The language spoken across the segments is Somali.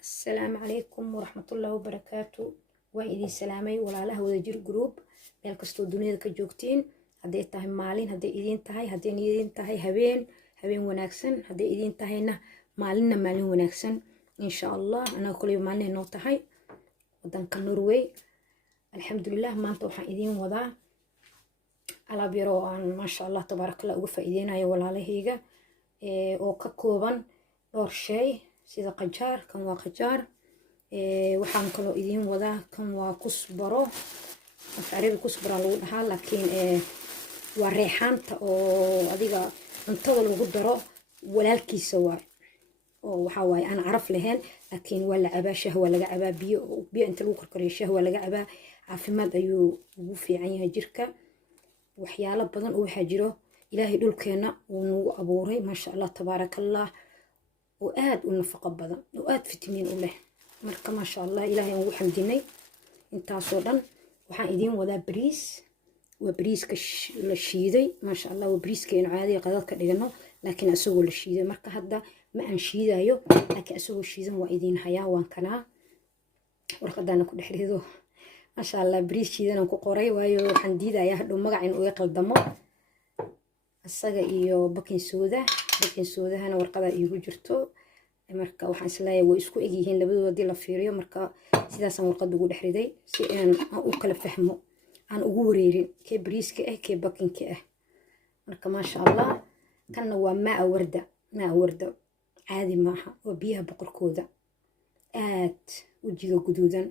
السلام عليكم ورحمة الله وبركاته. وإذي سلامي ولا له ودجير جروب بالكستو دنيا كجوكتين هدي تاهي مالين هدي إذين تاهي هبين وناكسن هدي إذين تاهينا مالين وناكسن إن شاء الله. أنا كل يوم مالين نو تاهي ودن كنروي الحمد لله ما أنتو حا إذين وضع على بيرو ما شاء الله تبارك الله وفا إذين هاي ولا لهيجا oo ka kooban dhowr shay sida qajaar kan waa qajaar waxaan kaloo idin wadaa kan waa kusbaro afariga kusbaro lagu dhahaa laakiin waa reexaanta oo adiga cuntada lagu daro walaalkiisa waa oo waxa waay aan caraf lahayn laakiin waa la cabaa shahwa laga cabaa biyo inta lagu karkariyo shahwa laga cabaa caafimaad ayuu ugu fiican yahay jirka waxyaalo badan oo waxa jiro إلهي دول كينا ونو أبوري ما شاء الله تبارك الله وآد ونفقة بدن وآد فيتامين وله مركا ما شاء الله إلهي نو حمديني انتا صورا وحان إدين وذا بريس وبريس للشيدي ما شاء الله وبريس كينو عادي قداد كدغنو لكن أسوه للشيدي مركا هدا ما أنشيدا يو لكن أسوه الشيدي وإدين حياوان كنا ورقدانا كل حريدو ما شاء الله بريس شيدنا كو قوري وايو حنديدا يهدو مقعين ويقل دمو asaga iyo bakin soodahana warqada iigu jirto marka waxaan islaayay way isku eg yihiin labadoodii la fiiriyo marka sidaasan warqad ugu dhexriday si aan u kala fahmo aan ugu wareerin kee bariiska kee bakinka marka ma sha Allah kana waa maa warda caadi maaha oo biyaha boqorkooda aad wajiga guduudan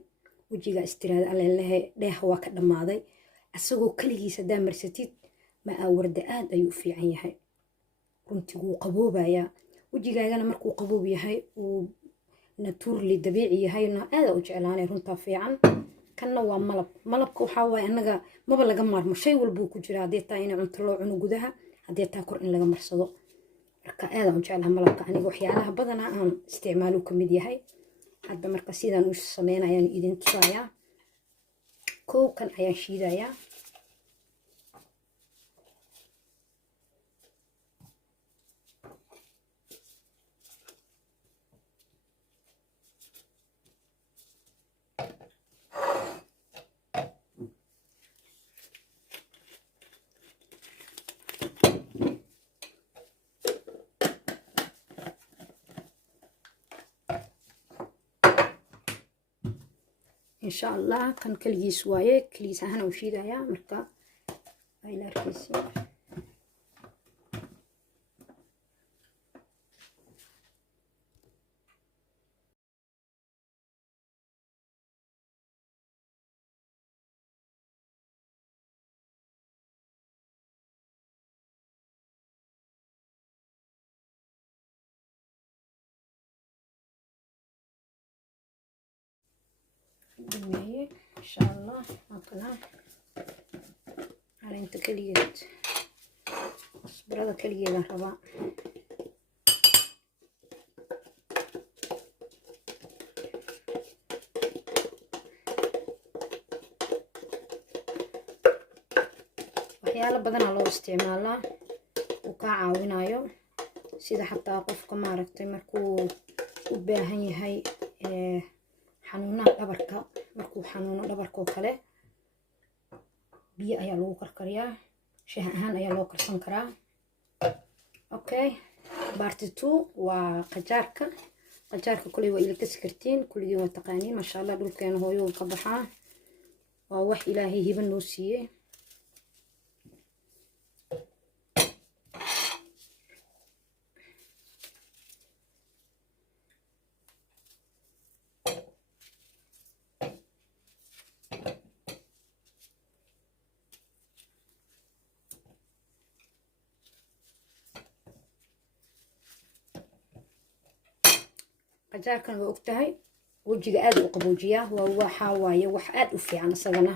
wajiga istiraada alleelahay dheeh waa ka dhamaaday asagoo kaligiisa daamersatid ما أورد آد أيو في عينها runtii qabooba ayaa wajigaagana markuu qaboob yahay oo natuur li dabiici yahayna aad u jeclaanay runta fiican kanna waa malabka waxa way anaga maba laga maarmo shay walba ku jira hadii taa in cunto loo cuno gudaha hadii taa kor in laga marsado marka aad u jeclahay malabka aniga waxyaalaha badan aan isticmaalo kamid yahay hadda marka sidaan u sameynayaan idin tusaya kookan ayaa shiidaya إن شاء الله كان كليس وايه كليس هنا وشيدا يا مركا هاي الأركيسي دمية إن شاء الله هكذا على أنت كليت أصبر هذا كلية الرباع waxyaalo badan loo isticmaalaa oo ka caawinayo sida xataa qofka ma aragtay markuu u baahan yahay xanuunaha dhabarka markuu xanuuno dhabarka oo kale biyo ayaa lagu karkariyaa shaah ahaan ayaa loo karsan karaa okay part 2 waa qajaarka kulli waa ilka sikartiin kulli waa taqaaniin ma sha Allah dhulkeena hooyo ka baxaa waa wax ilaahay hiba noo siiyay qajaarkan waa ogtahay wajiga aad u qaboojiyaa waxa waaye wax aad u fiican asagana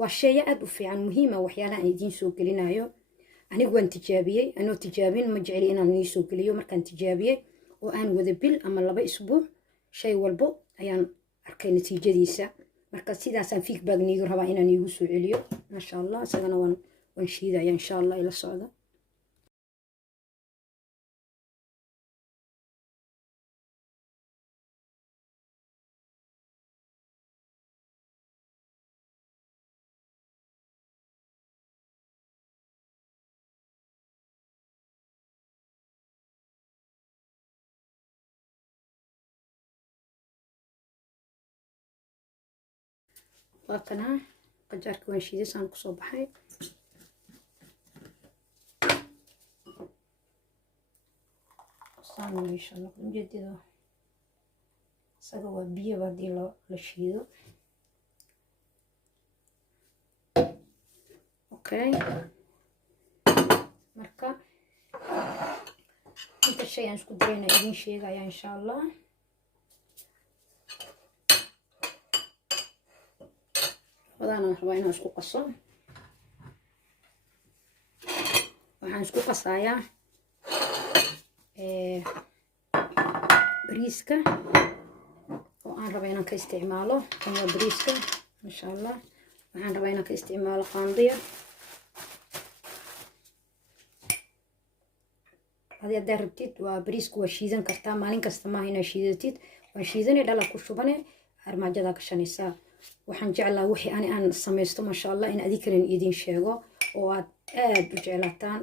waa shay aad u fiican muhiima waxyaalaha aan idin soo gelinayo anigu waan tijaabiyay anoo tijaabin ma jeceli inaan idin soo geliyo markaan tijaabiyay oo aan wada bil ama 2 isbuuc shay walbo ayaan arkay natiijadiisa marka sidaasaan feedback niigu rabaa inaan igu soo celiyo ma sha Allah asagana waan shiidaya insha Allah ila socdo وكنا قجارك وين شيء سان كسو بحي سان ويشان نجديده سقوا بيه بدي له لشيده اوكي marka inta shay aan isku dareyna idin sheegaya insha Allah wadana rabaa inaan isku qaso waxaan isku qasayaa bariiska oo aan rabaa inaan ka isticmaalo ama bariiska insha Allah waxaan rabaa inaan ka isticmaalo qaandiya هذا دربتيت وبريسك وشيزن كرتا مالين كستا ما هنا شيزتيت وشيزن دالا كشوبانه ارماجدا كشانيسا waxaan jeclaa wixii aan sameesto ma sha Allah in adikran idin sheego oo aad u jeclaataan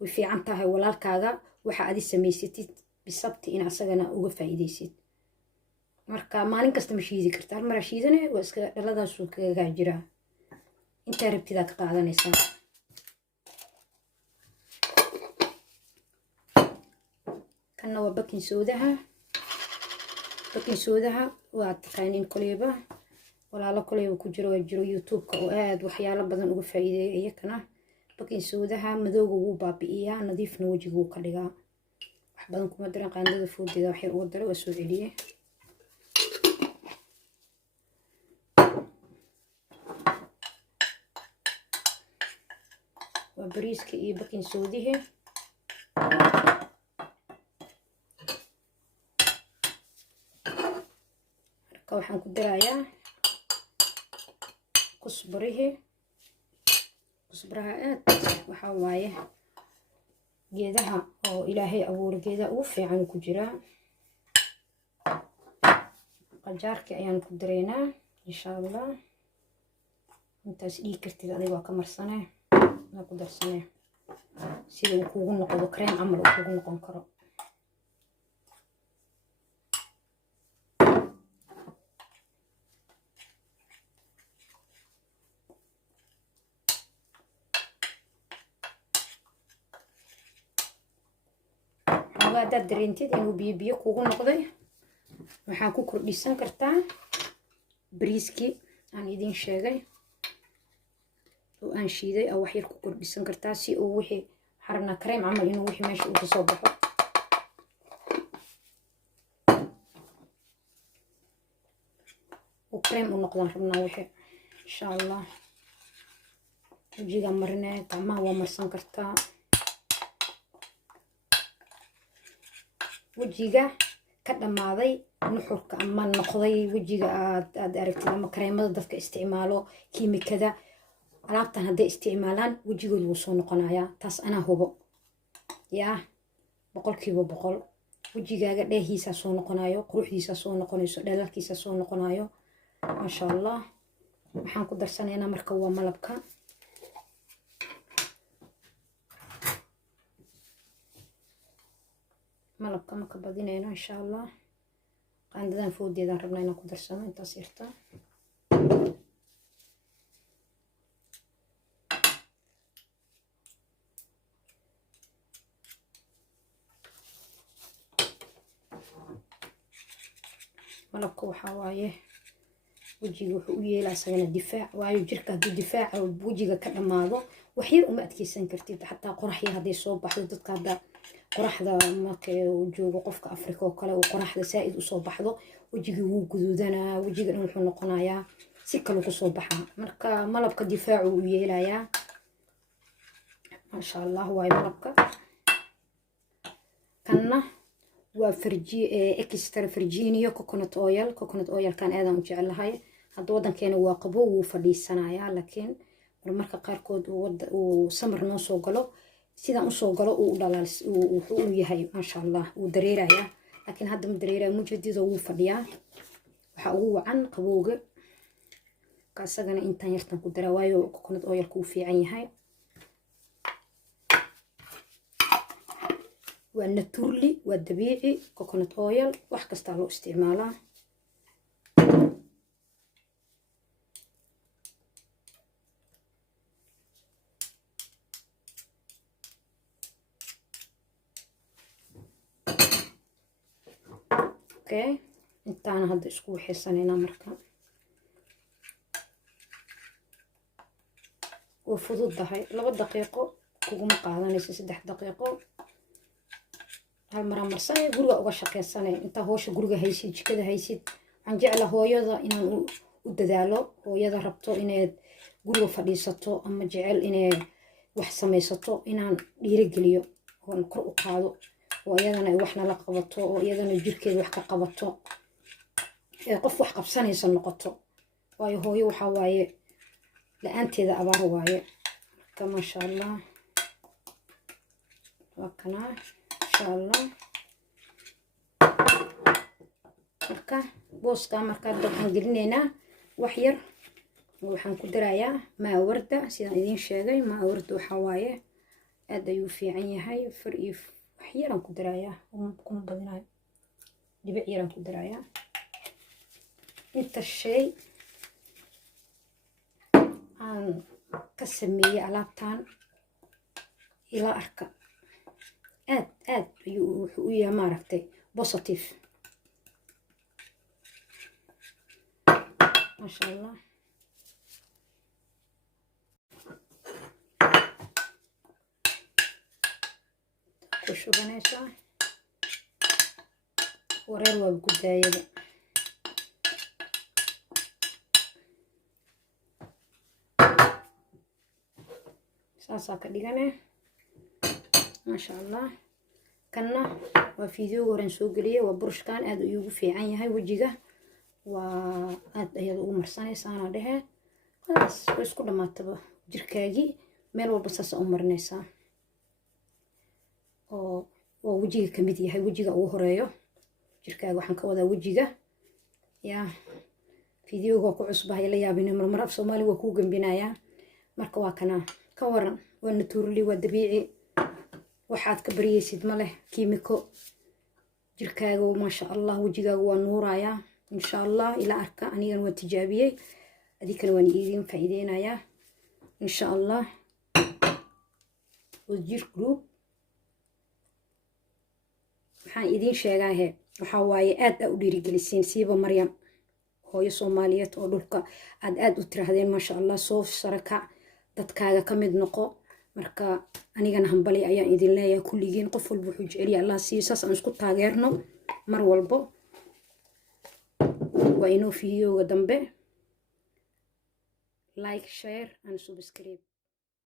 way fiican tahay walaalkaaga waxa aad sameysatid bisabti in asagana uga faa'iideysid marka maalin kasta ma shiidi kartaa mar shiidane waa iska dhaladaas uu kaga jira inta rabtida ka qaadanaysaa kana waa bakin soodaha waa taqaaniin koleyba walaalo koleyba ku jiro YouTube-ka oo aad waxyaalo badan uga faa'iideeyay iyakana bakin soodaha madowga wuu baabi'iyaa nadiifna wajiga wuu ka dhigaa wax badan kuma daran qaandada foodida wax yar ugu daro waa soo celiyay waa bariiska iyo bakin soodihi waxaan ku darayaa kusbaraha aad waxa waaye geedaha oo ilaahay abuur geedaha ugu fiican ku jira qajaarka ayaan ku dareynaa insha Allah intaas dhig kartid adiga waa ka marsanay na ku darsanay sida uu kugu noqdo cream amal uu kugu noqon karo hadaad dareentid inuu biyo kugu noqday waxaa ku kordhisan kartaa bariiskii aan idin sheegay oo aan shiiday oo wax yar ku kordhisan kartaa si uu wixii xarna cream amal inuu wixii meesha uu ka soo baxo oo cream u noqdaan rabnaa wixii insha Allah wajiga marnaa gacmaha waa marsan kartaa wajiga ka dhamaaday nuxurka ama noqday wajiga aad aragtid ama kareemada dadka isticmaalo kiimikada alaabtan haday isticmaalaan wajigooda wuu soo noqonayaa taas ana hubo yaa 100% wajigaaga dheehiisa soo noqonayo quruxdiisa soo noqonayso dhalaalkiisa soo noqonayo ma sha Allah waxaan ku darsanaynaa marka waa malabka malabka ma ka badinayno insha Allah qaandadan foodeedan rabnaa inaan ku darsano intaas yarta malabka waxa waaye wajiga wuxuu u yeelaa asagana difaac waayo jirka haddii difaaca wajiga ka dhamaado wax yar uma adkeysan kartid xataa qorax yar haday soo baxdo dadka hadda qoraxda marka uu joogo qofka Afrika oo kale uu qoraxda saaid u soo baxdo wajiga wuu guduudanaa wajiga wuxuu noqonayaa si kale ku soo baxa marka malabka difaac uu yeelayaa ma sha Allah way malabka kana waa extra virginia coconut oil kan aadan u jecelahay hadda wadankeena waa qabow wuu fadhiisanayaa laakiin marmarka qaarkood uu samar noo soo galo sidaan u soo galo uu dhalaal wuxuu yahay ma sha Allah uu dareeraya laakiin hadda ma dareeraya mujadido wuu fadhiyaa waxa ugu wacan qabowga ka asagana intaan yartan ku daraa waayo coconut oil ku fiican yahay waa naturally waa dabiici coconut oil wax kasta loo isticmaalaa okay intaana hadda isku waxaysanayna marka oo fududahay 2 daqiiqo kuguma qaadanayso 3 daqiiqo hal mar marsanay guriga uga shaqeysanay inta hawsha guriga haysid jikada haysid aan jecla hooyada inaan u dadaalo hooyada rabto inay guriga fadhiisato ama jecel inay wax samaysato inaan dhiirigeliyo oo kor u qaado oo iyadana waxna la qabato oo iyadana jirkeeda wax ka qabato ee qof wax qabsanaysa noqoto waayo hooyo waxa waaye la'aanteeda abaar waaye marka ma sha Allah wakana insha Allah marka booska marka waxaan gelinaynaa wax yar waxaan ku darayaa maa warda sidaan idin sheegay maa warda waxa waaye aad ayuu fiican yahay far iyo wax yar aan ku darayaa kuma badinayo dhibic yar aan ku darayaa inta shay aan ka sameeyay alaabtan ila arka aad ayuu wuxuu u yahay maaragtay positive ما شاء الله وشو بنيشة ورير وبقداية ساسا كديغاني ما شاء الله كنا وفيديو ورن سوقليه وبرشكان ادو يوغو فيعان يهي وجيغا وأد أيضا مرسانيس أنا ده خلاص بس كل ما تبى جركاجي ميل والبصاص أمرنيسا أو وجهي كميدي هاي وجهي أو هرايو جركاج وحن كودا وجهي يا فيديو وكو عصبة هاي يا بين مرة في صومالي وكو جنبنايا مركوا كنا كورن والنتورلي والدبيعي وحاد كبريه سيد ماله كيميكو جركاج وما شاء الله وجهي ونورايا إن شاء الله إلى أركا أنيغا وتجابيي هذيك الوان إيدين فايدينا يا إن شاء الله وجير جروب waxaan idin sheegahay waxa waaye aad u dhiirigelisiin siiba Maryam hooyo Soomaaliyeed oo dhulka aad u tirahdeen ma sha Allah soo saraka dadkaaga ka mid noqo marka anigana hambali ayaan idin leeyahay kulligiin qof walba wuxuu jecel yahay Allah siisaas aan isku taageerno mar walbo وإنه فيديو قدام به لايك شير and subscribe